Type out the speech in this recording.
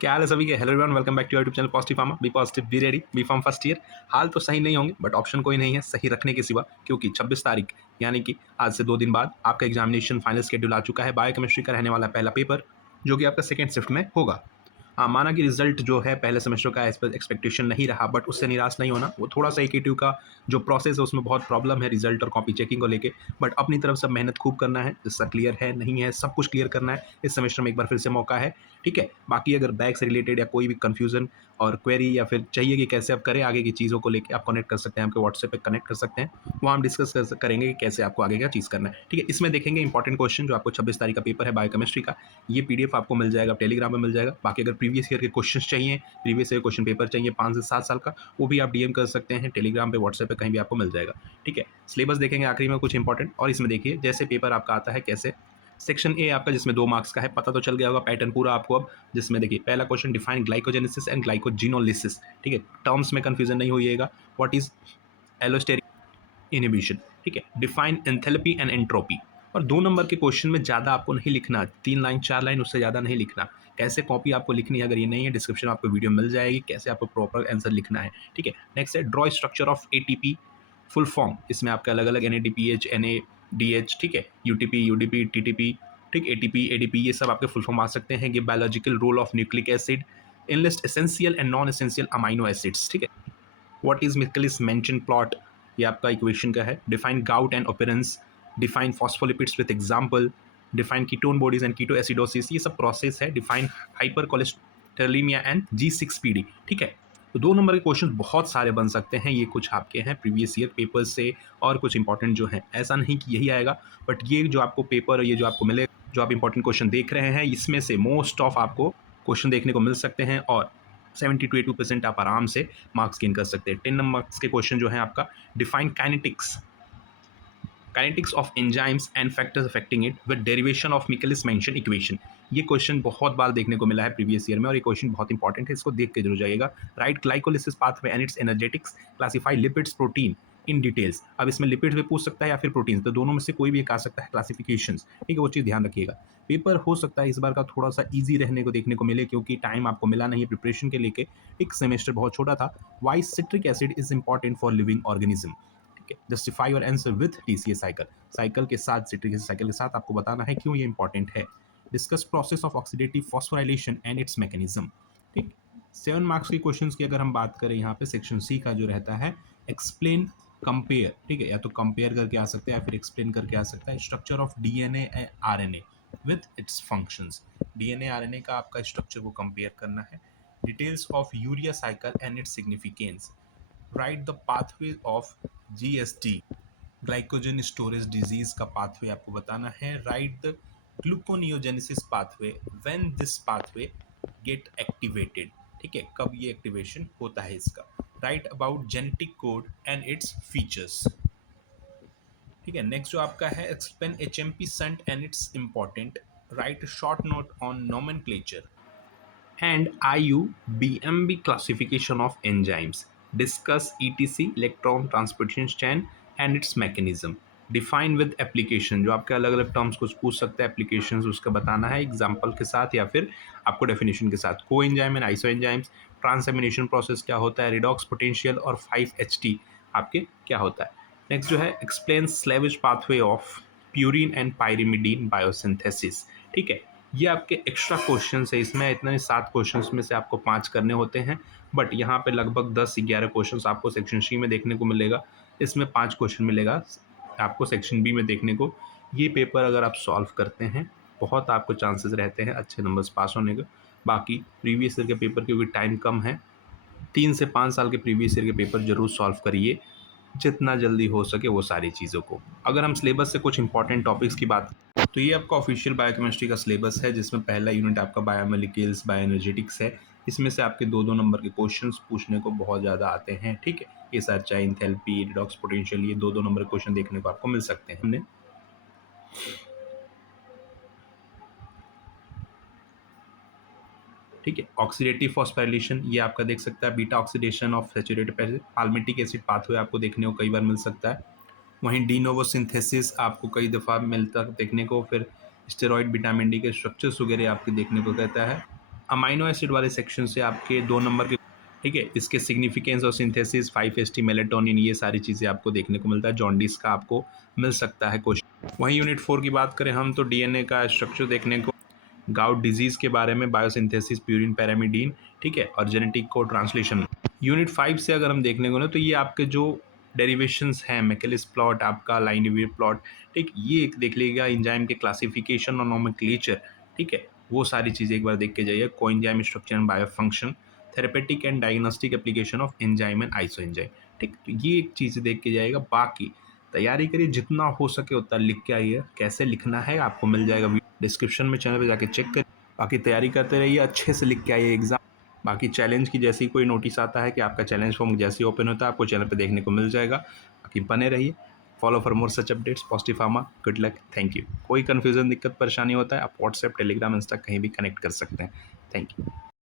क्या हाल है सभी के। Hello everyone, welcome back to YouTube channel positive pharma. Be positive be ready. B pharm first year. हाल तो सही नहीं होंगे बट ऑप्शन कोई नहीं है सही रखने के सिवा, क्योंकि 26 तारीख यानी कि आज से 2 दिन बाद आपका एग्जामिनेशन फाइनल शेड्यूल आ चुका है। बायोकेमिस्ट्री का रहने वाला पहला पेपर जो कि आपका सेकेंड शिफ्ट में होगा। हाँ, माना कि रिजल्ट जो है पहले सेमेस्टर का एज पर एक्सपेक्टेशन नहीं रहा, बट उससे निराश नहीं होना। वो थोड़ा सा एकेटिव का जो प्रोसेस है उसमें बहुत प्रॉब्लम है रिजल्ट और कॉपी चेकिंग को लेके, बट अपनी तरफ से मेहनत खूब करना है। जिसका क्लियर है नहीं है सब कुछ क्लियर करना है। इस सेमेस्टर में एक बार फिर से मौका है, ठीक है। बाकी अगर बैक से रिलेटेड या कोई भी कन्फ्यूजन और क्वेरी या फिर चाहिए कि कैसे आप करें आगे की चीज़ों को लेकर, आप कनेक्ट कर सकते हैं, आपके व्हाट्सएप पे कनेक्ट कर सकते हैं। वहाँ हम डिस्कस करेंगे कि कैसे आपको आगे क्या चीज़ करना है, ठीक है। इसमें देखेंगे इंपॉर्टेंट क्वेश्चन जो आपको 26 तारीख का पेपर है बायोकेमिस्ट्री का। ये पीडीएफ आपको मिल जाएगा, टेलीग्राम में मिल जाएगा। बाकी अगर प्रीवियस ईयर के क्वेश्चन चाहिए, प्रीवियस ईयर क्वेश्चन पेपर चाहिए 5 से 7 साल का, वो भी आप डीएम कर सकते हैं टेलीग्राम पे, व्हाट्सएप पे, कहीं भी आपको मिल जाएगा, ठीक है। सिलेबस देखेंगे आखिरी में कुछ इंपॉर्टेंट। और इसमें देखिए जैसे पेपर आपका आता है कैसे। सेक्शन ए आपका जिसमें 2 मार्क्स का है, पता तो चल गया होगा पैटर्न पूरा आपको अब। जिसमें देखिए पहला question, define glycogenesis and glycogenolysis, ठीक है। टर्म्स में कंफ्यूजन नहीं होइएगा। व्हाट इज एलोस्टेरिक इनहिबिशन, ठीक है। Define enthalpy and entropy. और 2 नंबर के क्वेश्चन में ज़्यादा आपको नहीं लिखना, 3 लाइन 4 लाइन, उससे ज़्यादा नहीं लिखना। कैसे कॉपी आपको लिखनी है, अगर ये नहीं है डिस्क्रिप्शन में आपको वीडियो मिल जाएगी कैसे आपको प्रॉपर आंसर लिखना है, ठीक है। नेक्स्ट है draw structure of ATP full form. इसमें आपका अलग अलग NADPH NADH, ठीक है, UTP UDP TTP, ठीक, ATP ADP, ये सब आपके फुल फॉर्म आ सकते हैं। ये biological role of nucleic acid, enlist essential and non essential amino acids, ठीक है। What is Michaelis Menten plot, ये आपका इक्वेशन का है। डिफाइन गाउट एंड ओपेरेंस, define phospholipids with example, define ketone bodies and keto acidosis, ये सब process है। डिफाइन हाइपर कोलेस्टेरोलेमिया एंड G6PD, ठीक है। तो 2 नंबर के क्वेश्चन बहुत सारे बन सकते हैं। ये कुछ आपके हैं प्रीवियस ईयर पेपर से और कुछ इंपॉर्टेंट जो हैं। ऐसा नहीं कि यही आएगा, बट ये जो आपको पेपर, ये जो आपको मिले, जो आप इंपॉर्टेंट क्वेश्चन देख रहे हैं, इसमें से मोस्ट ऑफ आपको क्वेश्चन देखने को मिल सकते हैं और 70 to 82% आप आराम से मार्क्स गेन कर सकते हैं। 10 नंबर मार्क्स के क्वेश्चन जो है आपका, define kinetics of enzymes and factors affecting it with derivation of Michaelis Menten equation. ये क्वेश्चन बहुत बार देखने को मिला है प्रीवियस ईयर में और ये क्वेश्चन बहुत इंपॉर्टेंट है, इसको देख के जरूर जाइएगा। Right glycolysis pathway and it's energetics, classify lipids protein in details. अब इसमें लिपिड्स भी पूछ सकता है या फिर प्रोटीन, तो दोनों में से कोई भी एक आ सकता है क्लासिफिकेशंस, ठीक है। वो चीज़ ध्यान रखिएगा। पेपर हो सकता है इस बार का थोड़ा सा ईजी रहने को देखने को मिले, क्योंकि टाइम आपको मिला नहीं है प्रिपरेशन के लेके, एक सेमेस्टर बहुत छोटा था। Why citric acid is important for living organism, ठीक है। Justify your answer with TCA cycle, cycle के साथ, सिट्रिक एसिड साइकिल के साथ आपको बताना है क्यों ये इंपॉर्टेंट है। Discuss process of oxidative phosphorylation and it's mechanism, ठीक। 7 मार्क्स के क्वेश्चंस की अगर हम बात करें, यहाँ पे सेक्शन सी का जो रहता है, एक्सप्लेन कंपेयर, ठीक है। या तो कंपेयर करके आ सकता है या फिर एक्सप्लेन करके आ सकता है। Structure of DNA and RNA with its functions, DNA RNA का आपका स्ट्रक्चर को कंपेयर करना है। Details of urea cycle and its significance, right the pathway of GSD, glycogen storage disease का पाथवे आपको बताना है। Right the gluconeogenesis pathway, when this pathway gate activated, ठीक है, कब ये एक्टिवेशन होता है इसका। Right about genetic code and its features, ठीक है। नेक्स्ट जो आपका है, explain HMP shunt and it's important, right short note on nomenclature and IUBMB classification of enzymes. Discuss ETC, electron transportation chain and its mechanism. Define with application, जो आपके अलग अलग terms कुछ पूछ सकते हैं, एप्लीकेशंस उसका बताना है एग्जाम्पल के साथ या फिर आपको डेफिनेशन के साथ। को enzyme and iso enzymes, transamination process क्या होता है, रिडॉक्स पोटेंशियल और 5HT आपके क्या होता है। नेक्स्ट जो है, explain salvage pathway of purine and pyrimidine biosynthesis, ठीक है। ये आपके एक्स्ट्रा क्वेश्चन है, इसमें इतने 7 क्वेश्चन में से आपको 5 करने होते हैं, बट यहाँ पे लगभग 10-11 क्वेश्चन आपको सेक्शन सी में देखने को मिलेगा। इसमें 5 क्वेश्चन मिलेगा आपको सेक्शन बी में देखने को। ये पेपर अगर आप सॉल्व करते हैं, बहुत आपको चांसेस रहते हैं अच्छे नंबर्स पास होने के। बाकी प्रीवियस ईयर के पेपर क्योंकि टाइम कम है, 3 से 5 साल के प्रीवियस ईयर के पेपर जरूर सॉल्व करिए जितना जल्दी हो सके वो सारी चीज़ों को। अगर हम सिलेबस से कुछ इंपॉर्टेंट टॉपिक्स की बात, तो ये आपका ऑफिशियल बायोकेमिस्ट्री का सिलेबस है, जिसमें पहला यूनिट आपका बायोमोलिक्यूल्स बायोएनर्जेटिक्स है। इसमें से आपके 2-2 नंबर के क्वेश्चंस पूछने को बहुत ज़्यादा आते हैं, ठीक है। ये सर चाहे एंथैल्पी, रिडॉक्स पोटेंशियल, ये 2-2 नंबर के क्वेश्चन देखने को आपको मिल सकते हैं। हमने ठीक है, ऑक्सीडेटिव फॉस्फोराइलेशन ये आपका देख सकता है, beta oxidation of saturated acid, palmitic acid pathway आपको देखने को कई बार मिल सकता है। वहीं डीनोवो सिंथेसिस आपको कई दफ़ा मिलता देखने को, फिर स्टेरॉइड विटामिन डी के स्ट्रक्चर्स वगैरह आपके देखने को कहता है। अमाइनो एसिड वाले सेक्शन से आपके 2 नंबर के, ठीक है, इसके सिग्निफिकेंस और सिंथेसिस, 5-HT मेलेटोनिन, ये सारी चीज़ें आपको देखने को मिलता है। जॉन्डिस का आपको मिल सकता है क्वेश्चन। वहीं यूनिट 4 की बात करें हम, तो डीएनए का स्ट्रक्चर देखने को, गाउट डिजीज़ के बारे में, बायोसिंथेसिस, प्यूरिन पैरामिडीन, ठीक है, और जेनेटिक को ट्रांसलेशन। यूनिट 5 से अगर हम देखने को ना, तो ये आपके जो डेरिवेशंस हैं, मैकेलिस प्लॉट, आपका लाइनवियर प्लॉट, ठीक, ये एक देख लीजिएगा। एंजाइम के क्लासिफिकेशन और नोमेनक्लेचर, ठीक है, वो सारी चीज़ें एक बार देख के जाइए। Coenzyme structure and biofunction, therapeutic and diagnostic application of enzyme and iso enzyme, ठीक, तो ये एक चीज़ देख के जाएगा। बाकी तैयारी करिए, जितना हो सके उतना लिख के आइए। कैसे लिखना है आपको मिल जाएगा डिस्क्रिप्शन में, चैनल पे जाके चेक करिए। बाकी तैयारी करते रहिए, अच्छे से लिख के आइए एग्जाम। बाकी चैलेंज की जैसे ही कोई नोटिस आता है कि आपका चैलेंज फॉर्म जैसे ही ओपन होता है, आपको चैनल पे देखने को मिल जाएगा। बाकी बने रहिए, follow for more such updates. Positive pharma, good luck, thank you. कोई कन्फ्यूजन, दिक्कत, परेशानी होता है, आप व्हाट्सएप, टेलीग्राम, इंस्टा कहीं भी कनेक्ट कर सकते हैं। Thank you.